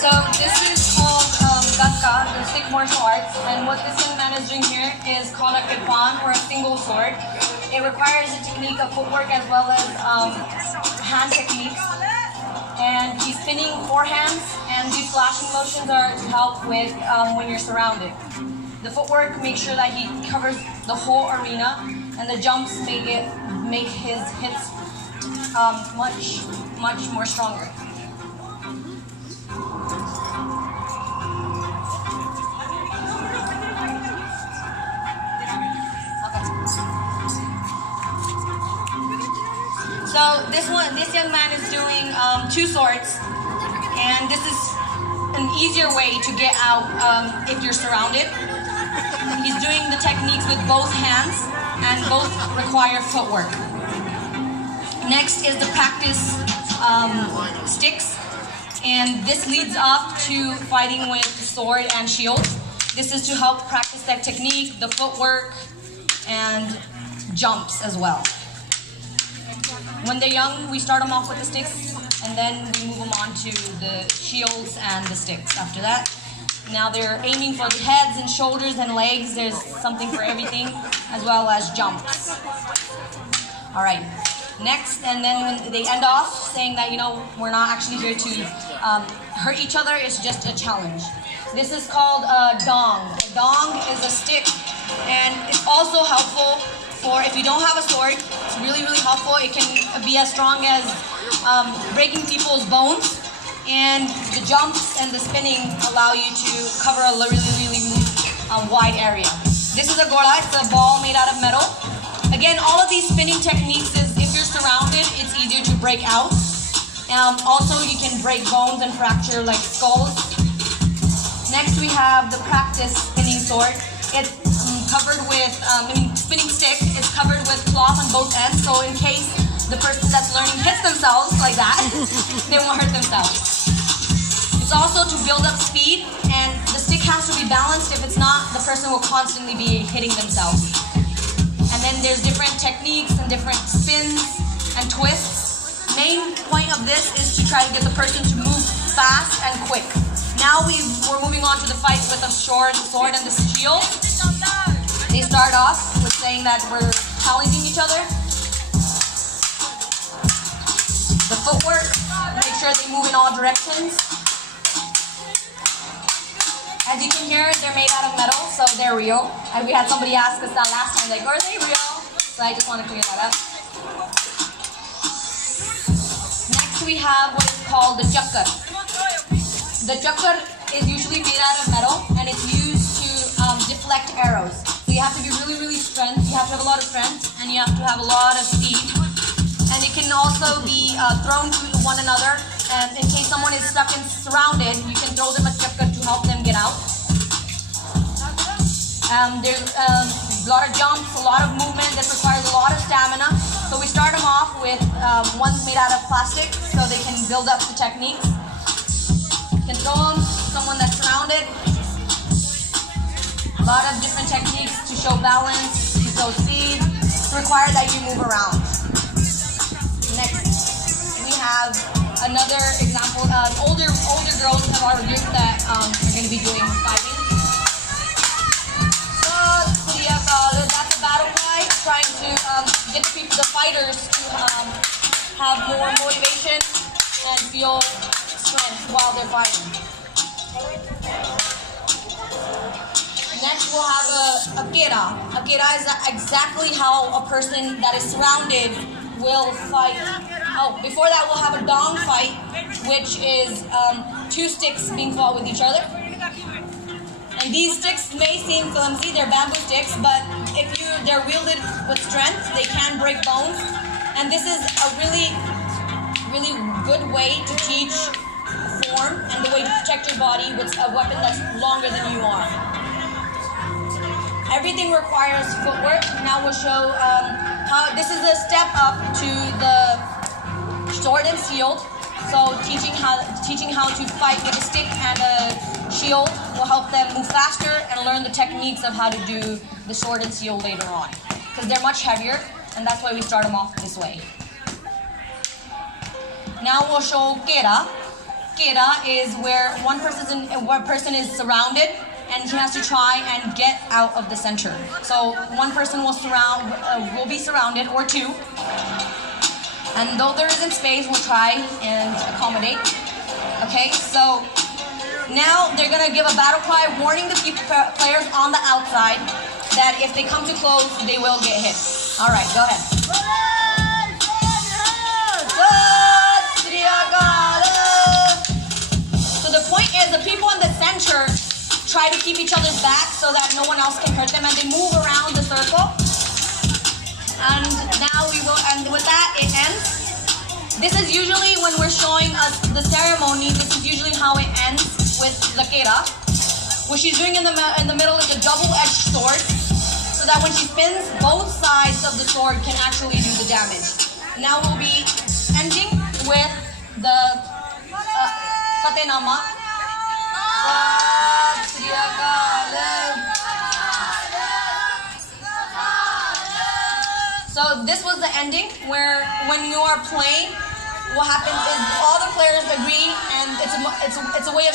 So this is called Gatka, the stick martial arts, and what this young man is doing here is called a kirpan, or a single sword. It requires a technique of footwork as well as hand techniques, and he's spinning forehands, and these flashing motions are to help with when you're surrounded. The footwork makes sure that he covers the whole arena, and the jumps make his hits much more stronger. So this young man is doing two swords, and this is an easier way to get out if you're surrounded. He's doing the techniques with both hands, and both require footwork. Next is the practice sticks, and this leads up to fighting with sword and shield. This is to help practice that technique, the footwork, and jumps as well. When they're young, we start them off with the sticks, and then we move them on to the shields and the sticks after that. Now they're aiming for the heads and shoulders and legs. There's something for everything, as well as jumps. All right. Next, and then when they end off saying that, we're not actually here to hurt each other, it's just a challenge. This is called a dong. A dong is a stick, and it's also helpful for if you don't have a sword. It's really helpful. It can be as strong as breaking people's bones, and the jumps and the spinning allow you to cover a really wide area. This is a gola. It's a ball made out of metal. Again, all of these spinning techniques is if you're surrounded, it's easier to break out. Also, you can break bones and fracture like skulls. Next, we have the practice spinning sword. It's covered with, spinning stick. It's covered with cloth on both ends, so in case the person that's learning hits themselves like that, they won't hurt themselves. It's also to build up speed, and the stick has to be balanced. If it's not, the person will constantly be hitting themselves. And then there's different techniques and different spins and twists. Main point of this is to try to get the person to move fast and quick. Now we're moving on to the fight with the sword and the shield. They start off with saying that we're challenging each other. The footwork, make sure they move in all directions. As you can hear, they're made out of metal, so they're real. And we had somebody ask us that last time, like, are they real? So I just want to clear that up. Next we have what is called the chakkar. The chakkar is usually made out of metal, and it's used to deflect arrows. So you have to be really strength. You have to have a lot of strength, and you have to have a lot of speed. And it can also be thrown to one another. And in case someone is stuck and surrounded, you can throw them a chakkar to help them get out. There's a lot of jumps, a lot of movement that requires a lot of stamina. So we start them off with ones made out of plastic, so they can build up the techniques. You can throw them to someone that's surrounded. A lot of different techniques to show balance, to show speed, require that you move around. Next, we have another example. Older girls have our group that are going to be doing fighting. So that's a battle cry, trying to get the fighters to have more motivation and feel strength while they're fighting. Next, we'll have a kera. A kera is exactly how a person that is surrounded will fight. Oh, before that, we'll have a dong fight, which is two sticks being fought with each other. And these sticks may seem flimsy, they're bamboo sticks, but if they're wielded with strength, they can break bones. And this is a really good way to teach form and the way to protect your body with a weapon that's longer than you are. Everything requires footwork. Now we'll show how this is a step up to the sword and shield. So teaching how to fight with a stick and a shield will help them move faster and learn the techniques of how to do the sword and shield later on, because they're much heavier, and that's why we start them off this way. Now we'll show kera. keda is where one person is surrounded and he has to try and get out of the center. So one person will be surrounded, or two. And though there isn't space, we'll try and accommodate. Okay, so now they're gonna give a battle cry warning the players on the outside that if they come too close, they will get hit. All right, go ahead. So the point is, the people in the center try to keep each other's back so that no one else can hurt them, and they move around the circle. And now and with that it ends. This is usually when we're showing us the ceremony. This is usually how it ends with the kera. What she's doing in the middle is a double-edged sword, so that when she spins, both sides of the sword can actually do the damage. Now we'll be ending with the katenama. So this was the ending, where when you are playing, what happens is all the players agree, and it's a way of